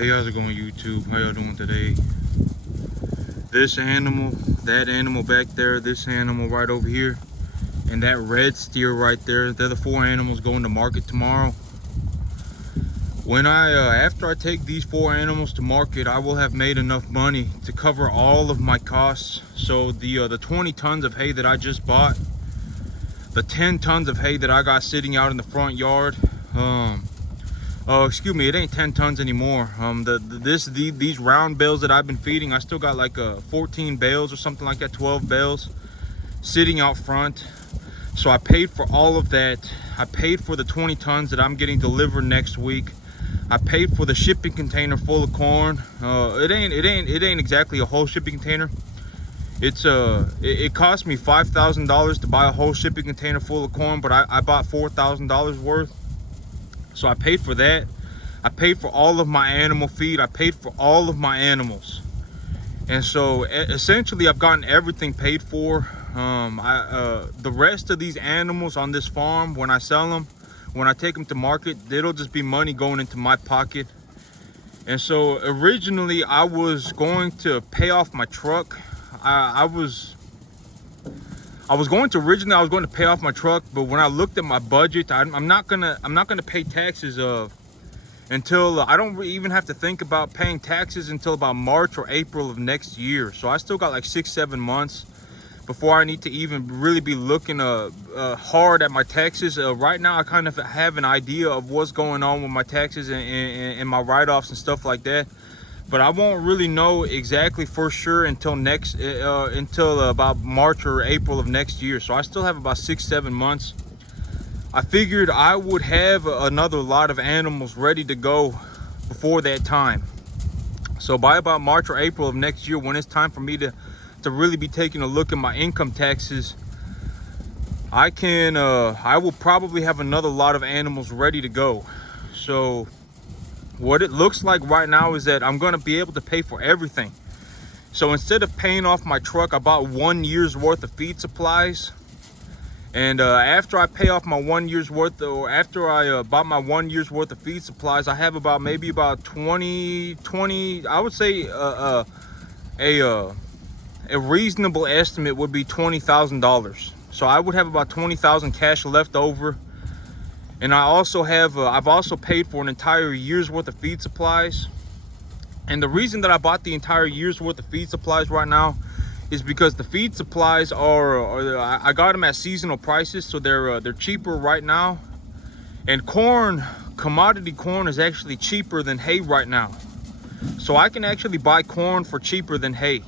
Hey, how's it going, YouTube? How y'all doing today? This animal, that animal back there, this animal right over here, and that red steer right there, they're the 4 animals going to market tomorrow. When after I take these 4 animals to market, I will have made enough money to cover all of my costs. So the 20 tons of hay that I just bought, the 10 tons of hay that I got sitting out in the front yard, excuse me, it ain't 10 tons anymore. These round bales that I've been feeding, I still got like 14 bales or something like that, 12 bales sitting out front. So I paid for all of that. I paid for the 20 tons that I'm getting delivered next week. I paid for the shipping container full of corn. It ain't exactly a whole shipping container. It cost me $5,000 to buy a whole shipping container full of corn, but I bought $4,000 worth. So I paid for that. I paid for all of my animal feed. I paid for all of my animals. And so essentially I've gotten everything paid for. The rest of these animals on this farm, when I sell them, when I take them to market, it'll just be money going into my pocket. And so originally I was going to pay off my truck. I was going to pay off my truck, but when I looked at my budget, I'm not gonna pay taxes until I don't even have to think about paying taxes until about March or April of next year. So I still got like 6-7 months before I need to even really be looking hard at my taxes. Right now I kind of have an idea of what's going on with my taxes and my write-offs and stuff like that, but I won't really know exactly for sure until about March or April of next year. So I still have about 6-7 months. I figured I would have another lot of animals ready to go before that time. So by about March or April of next year, when it's time for me to really be taking a look at my income taxes, I will probably have another lot of animals ready to go. So what it looks like right now is that I'm going to be able to pay for everything. So instead of paying off my truck, I bought 1 year's worth of feed supplies. And after I pay off my 1 year's worth, or after I bought my 1 year's worth of feed supplies, I have maybe about 20, I would say a reasonable estimate would be $20,000. So I would have about 20,000 cash left over. And I also have, I've also paid for an entire year's worth of feed supplies. And the reason that I bought the entire year's worth of feed supplies right now is because the feed supplies I got them at seasonal prices, so they're cheaper right now. And commodity corn is actually cheaper than hay right now. So I can actually buy corn for cheaper than hay.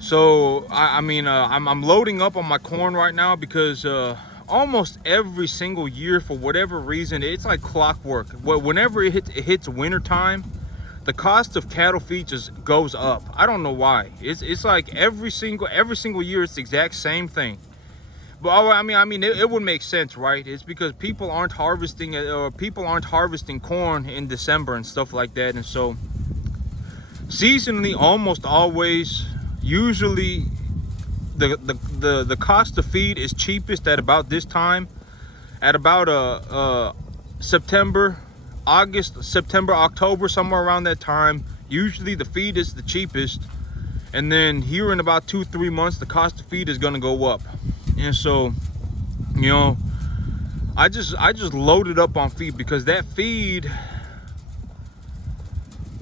So I'm loading up on my corn right now because almost every single year, for whatever reason, it's like clockwork. Whenever it hits winter time, the cost of cattle feed just goes up. I don't know why. It's like every single year it's the exact same thing. But I mean it would make sense, right? It's because people aren't harvesting corn in December and stuff like that. And so seasonally, almost always, usually the cost of feed is cheapest at about this time, at about September, October, somewhere around that time. Usually the feed is the cheapest, and then here in about 2-3 months the cost of feed is going to go up. And so, you know, I just loaded up on feed because that feed,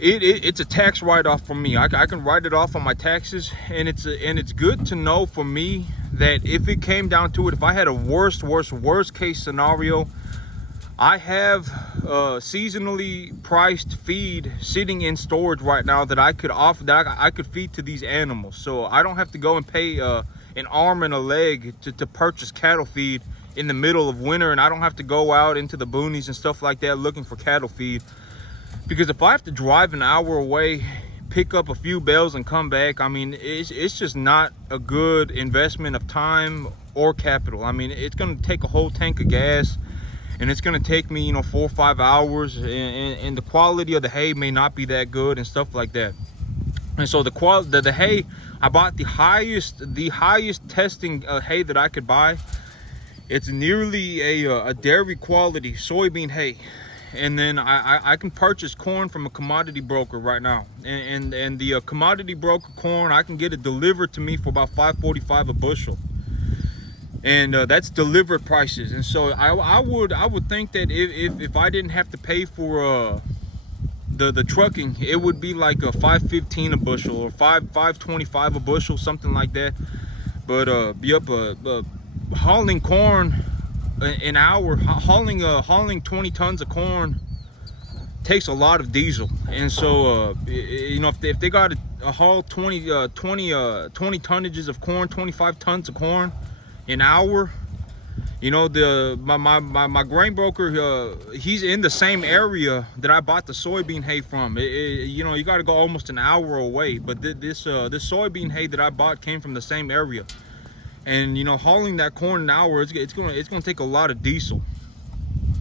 it's a tax write-off for me. I can write it off on my taxes, and it's good to know for me that if it came down to it, if I had a worst case scenario, I have seasonally priced feed sitting in storage right now that I could offer, that I could feed to these animals. So I don't have to go and pay an arm and a leg to purchase cattle feed in the middle of winter, and I don't have to go out into the boonies and stuff like that looking for cattle feed. Because if I have to drive an hour away, pick up a few bales and come back, I mean, it's just not a good investment of time or capital. I mean, it's going to take a whole tank of gas, and it's going to take me, 4 or 5 hours, and the quality of the hay may not be that good and stuff like that. And so the hay, I bought the highest testing hay that I could buy. It's nearly a dairy quality soybean hay. and then I can purchase corn from a commodity broker right now, and the commodity broker corn, I can get it delivered to me for about $5.45 a bushel, and that's delivered prices. And so I would think that if I didn't have to pay for the trucking, it would be like a $5.15 a bushel or $5.25 a bushel, something like that. But hauling corn an hour, hauling 20 tons of corn takes a lot of diesel. And so you know, if they got a haul 20 tonnages of corn, 25 tons of corn an hour, you know, my grain broker, he's in the same area that I bought the soybean hay from. You know, you got to go almost an hour away, but this soybean hay that I bought came from the same area. And you know, hauling that corn an hour, it's gonna take a lot of diesel.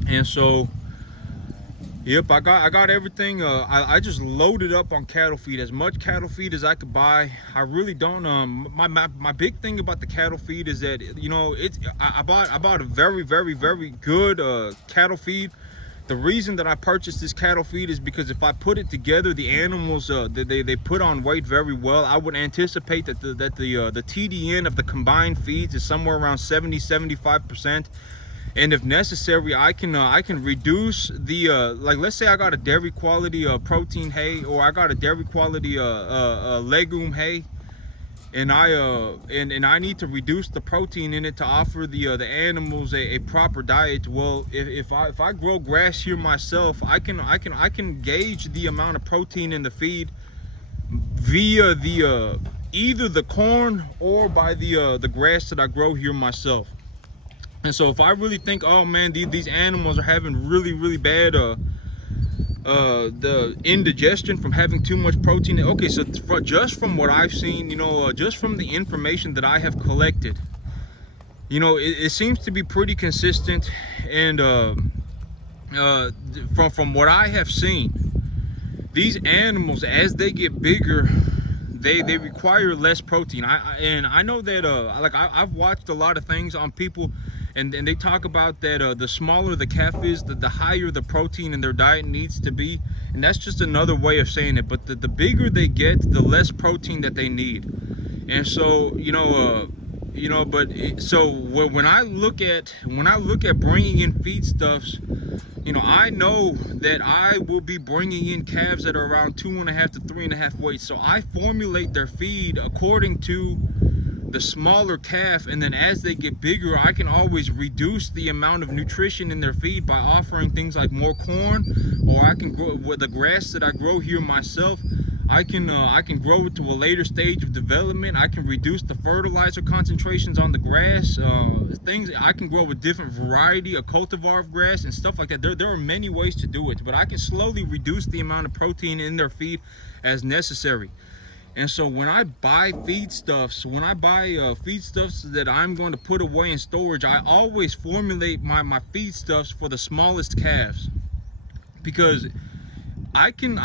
And so, yep, I got everything. I just loaded up on cattle feed, as much cattle feed as I could buy. I really don't. My big thing about the cattle feed is that, you know, I bought a very good cattle feed. The reason that I purchased this cattle feed is because if I put it together, the animals they put on weight very well. I would anticipate that the TDN of the combined feeds is somewhere around 70-75%. And if necessary, I can reduce the like, let's say I got a dairy quality protein hay, or I got a dairy quality legume hay, and I need to reduce the protein in it to offer the animals a proper diet. Well, if I grow grass here myself, I can gauge the amount of protein in the feed via the either the corn or by the grass that I grow here myself. And so if I really think, oh man, these animals are having really bad the indigestion from having too much protein. Okay, so just from what I've seen, you know, just from the information that I have collected, you know, it seems to be pretty consistent. And from what I have seen, these animals, as they get bigger, they require less protein. I know that like I've watched a lot of things on people, and they talk about that the smaller the calf is, the higher the protein in their diet needs to be. And that's just another way of saying it. But the bigger they get, the less protein that they need. And so, you know, so when I look at bringing in feedstuffs, you know, I know that I will be bringing in calves that are around 2.5 to 3.5 weight. So I formulate their feed according to the smaller calf, and then as they get bigger, I can always reduce the amount of nutrition in their feed by offering things like more corn, or I can grow with the grass that I grow here myself. I can grow it to a later stage of development. I can reduce the fertilizer concentrations on the grass. Things I can grow with different variety of cultivar of grass and stuff like that. There are many ways to do it, but I can slowly reduce the amount of protein in their feed as necessary. And so when I buy feedstuffs, that I'm going to put away in storage, I always formulate my feedstuffs for the smallest calves, because I can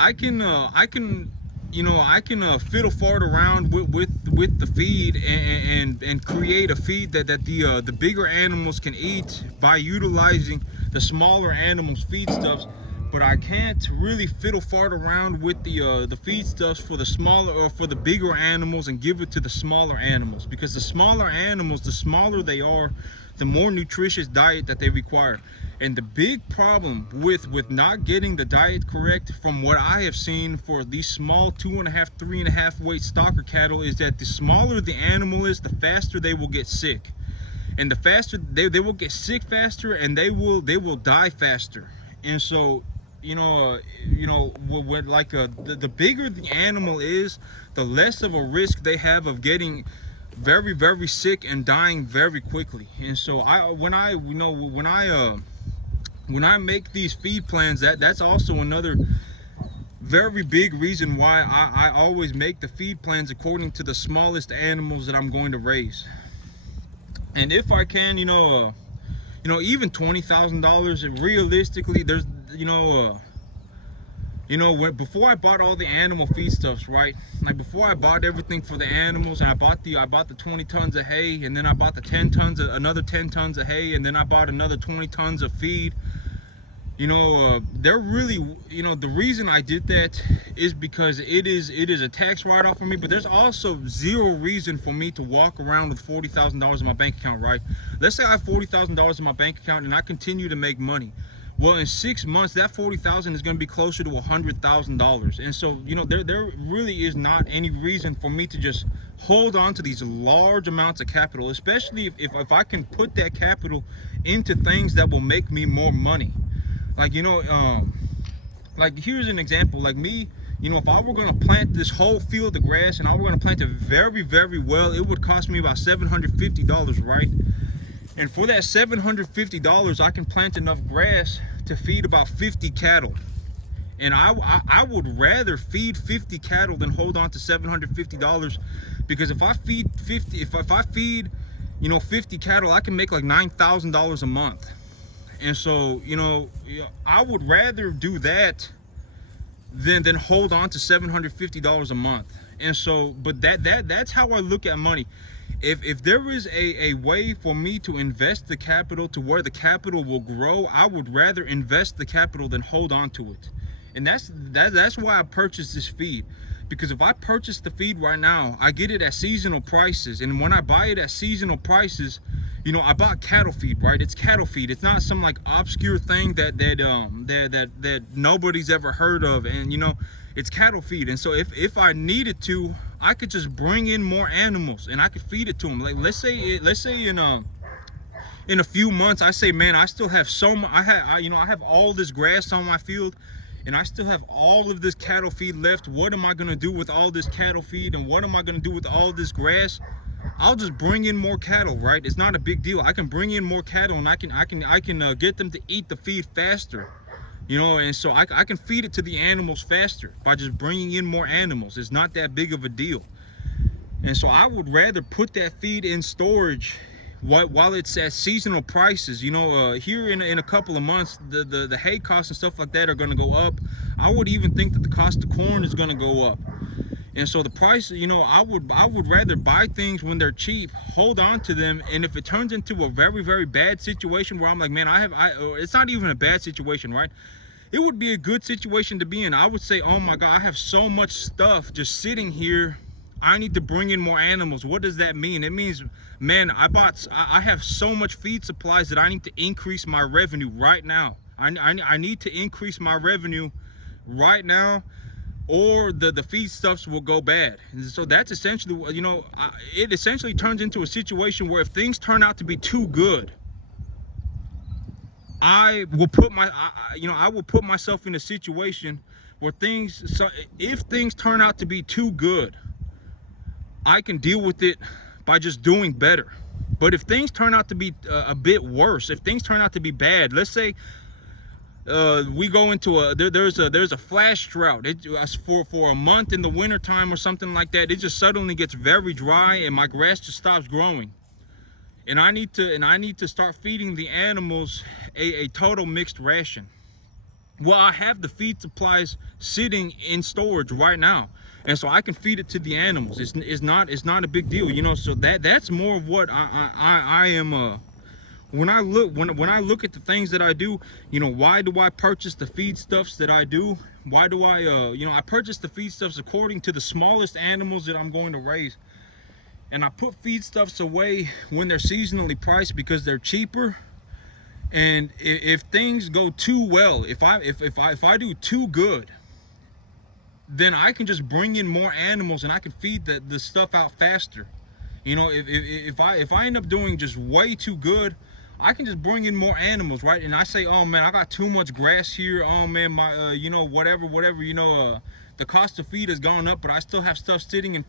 fiddle fart around with the feed and create a feed that the bigger animals can eat by utilizing the smaller animals' feedstuffs. But I can't really fiddle fart around with the feedstuffs for the smaller or for the bigger animals and give it to the smaller animals, because the smaller animals, the smaller they are, the more nutritious diet that they require. And the big problem with not getting the diet correct, from what I have seen for these small 2.5, 3.5 weight stocker cattle, is that the smaller the animal is, the faster they will get sick, and the faster they will get sick faster, and they will die faster. And so, the bigger the animal is, the less of a risk they have of getting very sick and dying very quickly. And so when I make these feed plans, that's also another very big reason why I always make the feed plans according to the smallest animals that I'm going to raise. And if I can, even $20,000, realistically, there's before I bought all the animal feedstuffs, right? Like before I bought everything for the animals, and I bought the 20 tons of hay, and then I bought the another 10 tons of hay, and then I bought another 20 tons of feed. They're really, the reason I did that is because it is a tax write-off for me, but there's also zero reason for me to walk around with $40,000 in my bank account, right? Let's say I have $40,000 in my bank account and I continue to make money. Well, in 6 months, that $40,000 is going to be closer to $100,000. And so, there really is not any reason for me to just hold on to these large amounts of capital, especially if I can put that capital into things that will make me more money. Like, like here's an example. Like me, if I were going to plant this whole field of grass and I were going to plant it very, very well, it would cost me about $750, right? And for that $750, I can plant enough grass to feed about 50 cattle. And I would rather feed 50 cattle than hold on to $750, because if I feed 50, if I feed 50 cattle, I can make like $9,000 a month. And so, I would rather do that than hold on to $750 a month. And so, but that's how I look at money. If there is a way for me to invest the capital to where the capital will grow, I would rather invest the capital than hold on to it. And that's why I purchased this feed. Because if I purchase the feed right now, I get it at seasonal prices. And when I buy it at seasonal prices, I bought cattle feed, right? It's cattle feed. It's not some like obscure thing that nobody's ever heard of. And it's cattle feed. And so if I needed to, I could just bring in more animals and I could feed it to them. Like let's say in a few months, I say, man, I still have I have all this grass on my field, and I still have all of this cattle feed left. What am I gonna do with all this cattle feed, and what am I gonna do with all this grass? I'll just bring in more cattle, right? It's not a big deal. I can bring in more cattle, and I can get them to eat the feed faster, and so I can feed it to the animals faster by just bringing in more animals. It's not that big of a deal. And so I would rather put that feed in storage while it's at seasonal prices. Here in a couple of months, the hay costs and stuff like that are going to go up. I would even think that the cost of corn is going to go up. And so the price, I would rather buy things when they're cheap, hold on to them, and if it turns into a very, very bad situation where I'm like, man, it's not even a bad situation, right? It would be a good situation to be in. I would say, oh my God, I have so much stuff just sitting here. I need to bring in more animals. What does that mean? It means, man, I have so much feed supplies that I need to increase my revenue right now. I need to increase my revenue right now, or the feedstuffs will go bad. And so that's essentially, it essentially turns into a situation where if things turn out to be too good, I will put myself in a situation where if things turn out to be too good, I can deal with it by just doing better. But if things turn out to be a bit worse, if things turn out to be bad, let's say we go into there's a flash drought. For a month in the winter time or something like that, it just suddenly gets very dry and my grass just stops growing. And I need to start feeding the animals a total mixed ration. Well, I have the feed supplies sitting in storage right now, and so I can feed it to the animals. It's not a big deal, So that's more of what I am. When I look at the things that I do, why do I purchase the feedstuffs that I do? Why do I purchase the feedstuffs according to the smallest animals that I'm going to raise. And I put feedstuffs away when they're seasonally priced because they're cheaper. And if things go too well, if I do too good, then I can just bring in more animals and I can feed the stuff out faster. If I end up doing just way too good, I can just bring in more animals, right? And I say, oh man, I got too much grass here. Oh man, my whatever. The cost of feed has gone up, but I still have stuff sitting in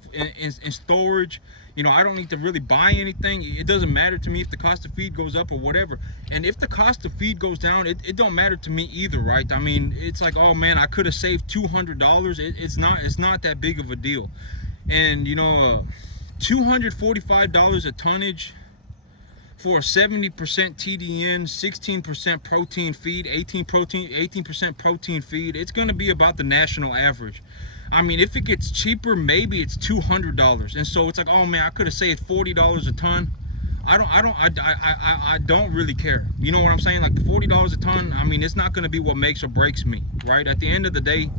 storage. I don't need to really buy anything. It doesn't matter to me if the cost of feed goes up or whatever. And if the cost of feed goes down, it don't matter to me either, right? I mean, it's like, oh man, I could have saved $200. It's not that big of a deal. And $245 a tonnage for a 70% TDN, 16% protein feed, 18% protein feed, it's going to be about the national average. I mean, if it gets cheaper, maybe it's $200. And so it's like, oh man, I could have saved $40 a ton. I don't really care. You know what I'm saying? Like the $40 a ton, I mean, it's not going to be what makes or breaks me, right? At the end of the day,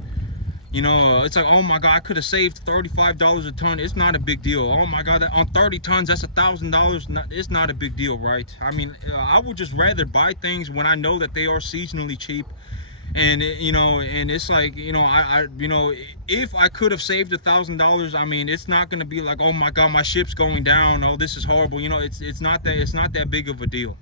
you know, it's like, oh my God, I could have saved $35 a ton. It's not a big deal. Oh my God, on 30 tons, that's $1,000. It's not a big deal, right? I mean, I would just rather buy things when I know that they are seasonally cheap. And you know, and it's like, you know, you know, if I could have saved $1,000, I mean, it's not going to be like, oh my God, my ship's going down. Oh, this is horrible. You know, it's not that big of a deal.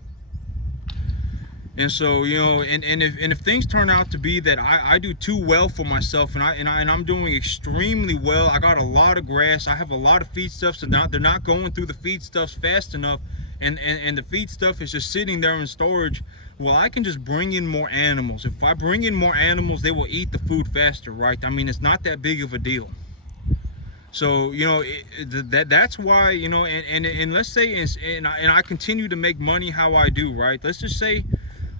And so, you know, and if things turn out to be that I do too well for myself, and I'm doing extremely well, I got a lot of grass, I have a lot of feedstuffs, and they're not going through the feedstuffs fast enough, and the feed stuff is just sitting there in storage. Well, I can just bring in more animals. If I bring in more animals, they will eat the food faster, right? I mean, it's not that big of a deal. So, you know, that's why, you know, and let's say, and I continue to make money how I do, right? Let's just say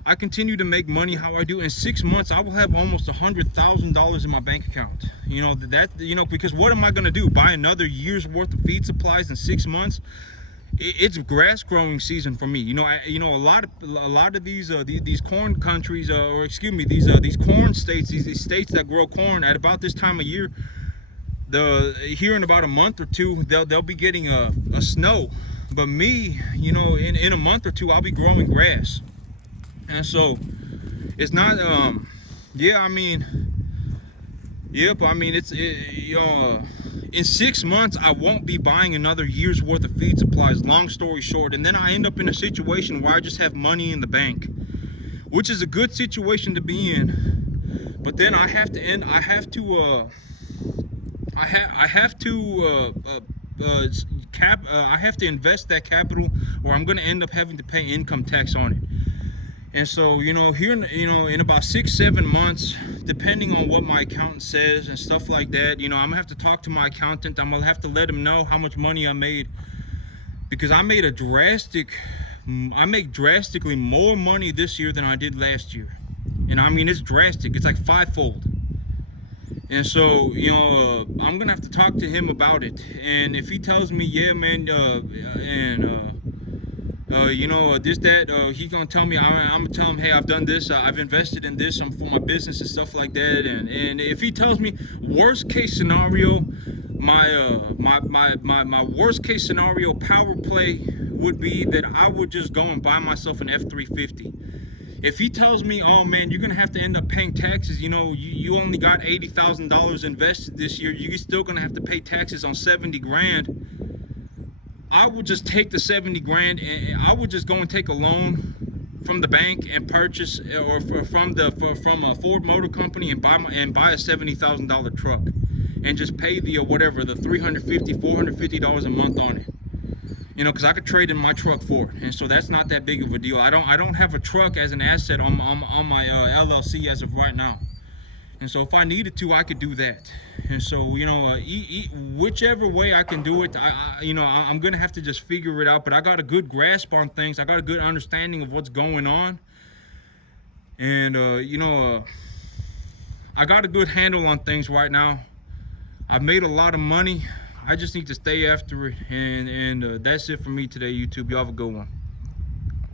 I continue to make money how I do. In 6 months, I will have almost $100,000 in my bank account. You know, you know, because what am I going to do? Buy another year's worth of feed supplies in 6 months? It's grass growing season for me. You know, a lot of these corn countries, or excuse me, these corn states, these states that grow corn at about this time of year, here in about a month or two, they'll be getting a snow. But me, you know, in a month or two, I'll be growing grass. And so it's not yeah, I mean, yep, I mean, you know, in 6 months I won't be buying another year's worth of feed supplies, long story short. And then I end up in a situation where I just have money in the bank, which is a good situation to be in. But then I have to invest that capital, or I'm going to end up having to pay income tax on it. And so, you know, here, you know, in about 6-7 months, depending on what my accountant says and stuff like that, you know, I'm gonna have to talk to my accountant. I'm gonna have to let him know how much money I made, because I make drastically more money this year than I did last year. And I mean, it's drastic. It's like 5-fold. And so, you know, I'm gonna have to talk to him about it. And if he tells me, yeah, man, you know, this, that, he's gonna tell me, I'm gonna tell him, hey, I've done this, I've invested in this, for my business and stuff like that. And if he tells me worst case scenario, my worst case scenario power play would be that I would just go and buy myself an F-350. If he tells me, oh man, you're gonna have to end up paying taxes, you know, you only got $80,000 invested this year, you're still gonna have to pay taxes on 70 grand. I would just take the 70 grand, and I would just go and take a loan from the bank and purchase, or from a Ford Motor Company, and buy a $70,000 truck, and just pay the whatever, the $350-$450 a month on it. You know, because I could trade in my truck for it, and so that's not that big of a deal. I don't have a truck as an asset on my LLC as of right now. And so if I needed to, I could do that. And so, you know, whichever way I can do it, you know, I'm going to have to just figure it out. But I got a good grasp on things. I got a good understanding of what's going on. And, you know, I got a good handle on things right now. I've made a lot of money. I just need to stay after it. And that's it for me today, YouTube. Y'all have a good one.